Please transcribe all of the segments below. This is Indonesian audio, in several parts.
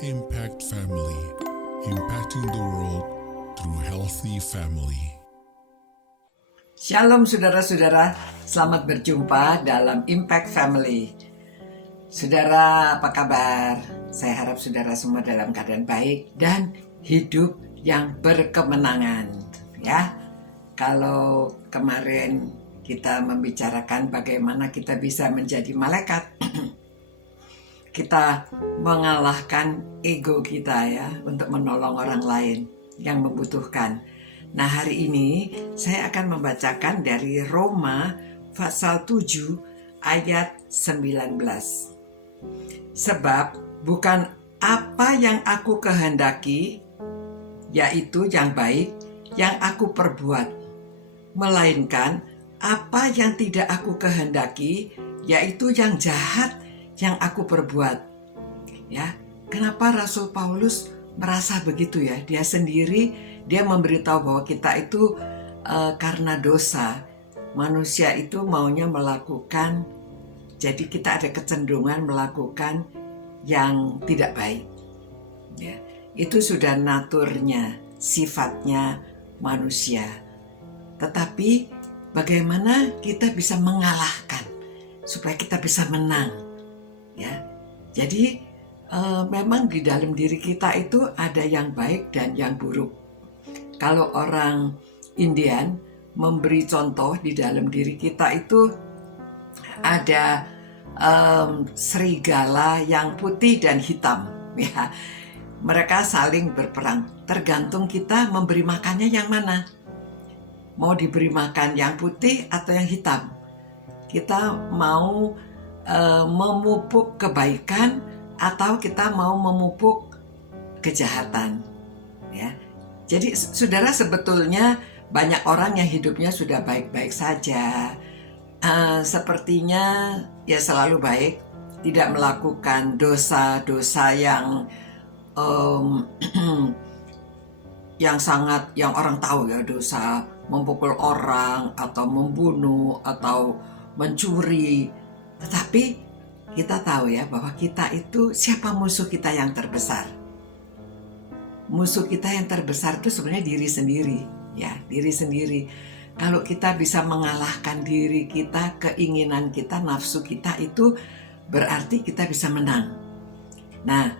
Impact Family, impacting the world through healthy family. Shalom saudara-saudara, selamat berjumpa dalam Impact Family. Saudara, apa kabar? Saya harap saudara semua dalam keadaan baik dan hidup yang berkemenangan. Ya, kalau kemarin kita membicarakan bagaimana kita bisa menjadi malaikat, kita mengalahkan ego kita ya untuk menolong orang lain yang membutuhkan. Nah, hari ini saya akan membacakan dari Roma pasal 7 ayat 19. Sebab bukan apa yang aku kehendaki, yaitu yang baik, yang aku perbuat, melainkan apa yang tidak aku kehendaki, yaitu yang jahat yang aku perbuat. Ya, kenapa Rasul Paulus merasa begitu ya? Dia sendiri, dia memberitahu bahwa kita itu karena dosa, manusia itu maunya melakukan, jadi kita ada kecenderungan melakukan yang tidak baik. Ya, itu sudah naturnya, sifatnya manusia. Tetapi bagaimana kita bisa mengalahkan supaya kita bisa menang? Ya, jadi memang di dalam diri kita itu ada yang baik dan yang buruk. Kalau orang Indian memberi contoh, di dalam diri kita itu ada serigala yang putih dan hitam. Ya, mereka saling berperang. Tergantung kita memberi makannya yang mana. Mau diberi makan yang putih atau yang hitam. Kita mau memupuk kebaikan atau kita mau memupuk kejahatan, ya. Jadi saudara, sebetulnya banyak orang yang hidupnya sudah baik-baik saja, sepertinya ya selalu baik, tidak melakukan dosa-dosa yang yang orang tahu ya, dosa memukul orang atau membunuh atau mencuri. Tetapi kita tahu ya bahwa kita itu, siapa musuh kita yang terbesar? Musuh kita yang terbesar itu sebenarnya diri sendiri, ya, diri sendiri. Kalau kita bisa mengalahkan diri kita, keinginan kita, nafsu kita, itu berarti kita bisa menang. Nah,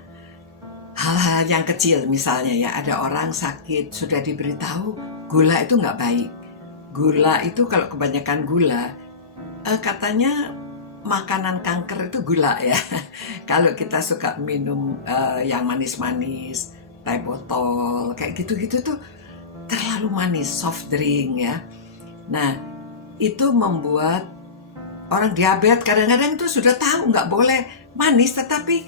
hal-hal yang kecil misalnya ya, ada orang sakit, sudah diberitahu gula itu nggak baik. Gula itu, kalau kebanyakan gula, katanya makanan kanker itu gula ya. Kalau kita suka minum yang manis-manis, teh botol, kayak gitu-gitu tuh terlalu manis, soft drink ya. Nah, itu membuat orang diabetes kadang-kadang itu sudah tahu nggak boleh manis, tetapi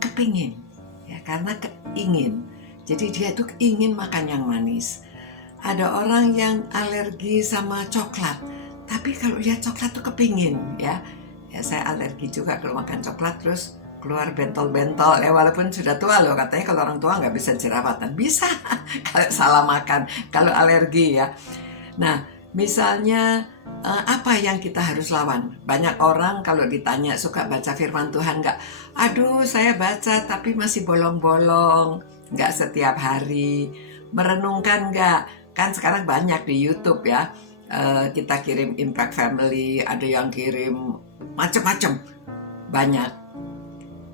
kepingin ya, karena keingin. Jadi dia tuh ingin makan yang manis. Ada orang yang alergi sama coklat, tapi kalau lihat coklat tuh kepingin ya. Ya, saya alergi juga kalau makan coklat terus keluar bentol-bentol. Ya, walaupun sudah tua loh, katanya kalau orang tua nggak bisa jerawatan. Bisa kalau salah makan, kalau alergi ya. Nah, misalnya apa yang kita harus lawan? Banyak orang kalau ditanya suka baca firman Tuhan nggak? Aduh, saya baca tapi masih bolong-bolong, nggak setiap hari. Merenungkan nggak? Kan sekarang banyak di YouTube ya. Kita kirim Impact Family, ada yang kirim macam-macam, banyak.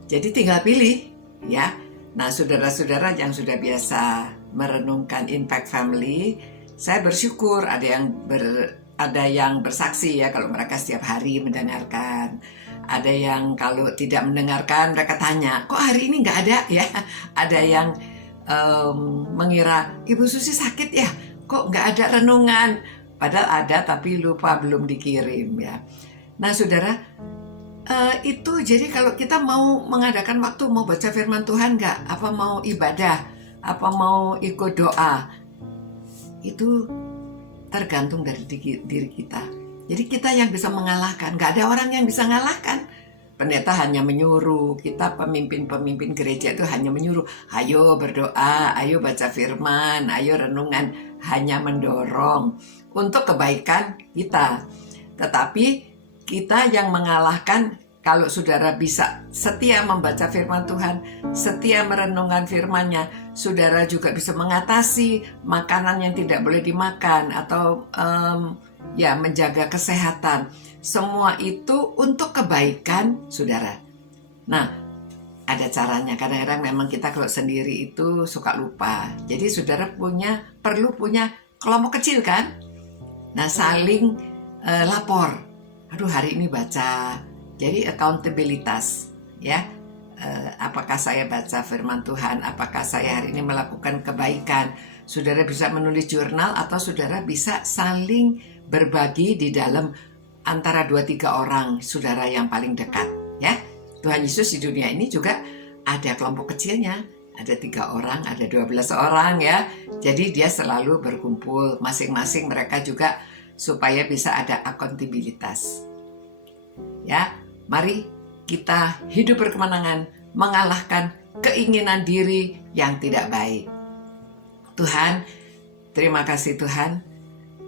Jadi tinggal pilih ya. Nah, saudara-saudara yang sudah biasa merenungkan Impact Family, saya bersyukur ada yang bersaksi ya kalau mereka setiap hari mendengarkan. Ada yang kalau tidak mendengarkan mereka tanya, kok hari ini nggak ada ya. Ada yang mengira Ibu Susi sakit ya, kok nggak ada renungan. Padahal ada tapi lupa, belum dikirim ya. Nah saudara, itu jadi kalau kita mau mengadakan waktu, mau baca firman Tuhan nggak? Apa mau ibadah? Apa mau ikut doa? Itu tergantung dari diri kita. Jadi kita yang bisa mengalahkan, nggak ada orang yang bisa mengalahkan. Pendeta hanya menyuruh, kita pemimpin-pemimpin gereja itu hanya menyuruh, ayo berdoa, ayo baca firman, ayo renungan, hanya mendorong untuk kebaikan kita. Tetapi kita yang mengalahkan kalau saudara bisa setia membaca firman Tuhan, setia merenungkan firman-Nya, saudara juga bisa mengatasi makanan yang tidak boleh dimakan atau menjaga kesehatan. Semua itu untuk kebaikan saudara. Nah, ada caranya. Kadang-kadang memang kita kalau sendiri itu suka lupa. Jadi saudara perlu punya kelompok kecil kan? Nah, saling lapor. Aduh, hari ini baca. Jadi accountabilitas, ya. Apakah saya baca firman Tuhan? Apakah saya hari ini melakukan kebaikan? Saudara bisa menulis jurnal atau saudara bisa saling berbagi di dalam antara 2-3 orang saudara yang paling dekat, ya. Tuhan Yesus di dunia ini juga ada kelompok kecilnya, ada 3 orang, ada 12 orang, ya. Jadi dia selalu berkumpul, masing-masing mereka juga supaya bisa ada akuntabilitas. Ya, mari kita hidup berkemenangan, mengalahkan keinginan diri yang tidak baik. Tuhan, terima kasih Tuhan,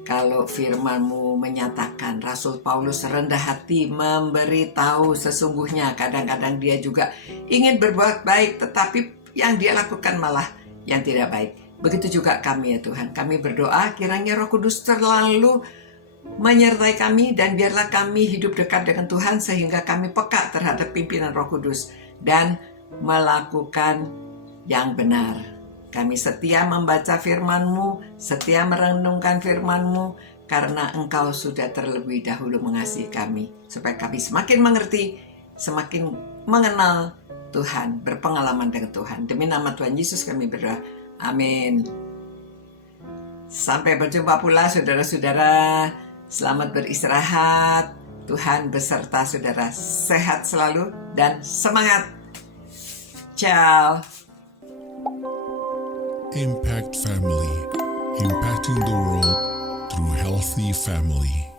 kalau firman-Mu menyatakan Rasul Paulus rendah hati memberitahu sesungguhnya kadang-kadang dia juga ingin berbuat baik, tetapi yang dia lakukan malah yang tidak baik. Begitu juga kami ya Tuhan, kami berdoa kiranya Roh Kudus terlalu menyertai kami dan biarlah kami hidup dekat dengan Tuhan sehingga kami peka terhadap pimpinan Roh Kudus dan melakukan yang benar. Kami setia membaca firman-Mu, setia merenungkan firman-Mu karena Engkau sudah terlebih dahulu mengasihi kami supaya kami semakin mengerti, semakin mengenal Tuhan, berpengalaman dengan Tuhan. Demi nama Tuhan Yesus kami berdoa. Amin. Sampai berjumpa pula saudara-saudara. Selamat beristirahat. Tuhan beserta saudara. Sehat selalu dan semangat. Ciao. Impact Family, impacting the world through healthy family.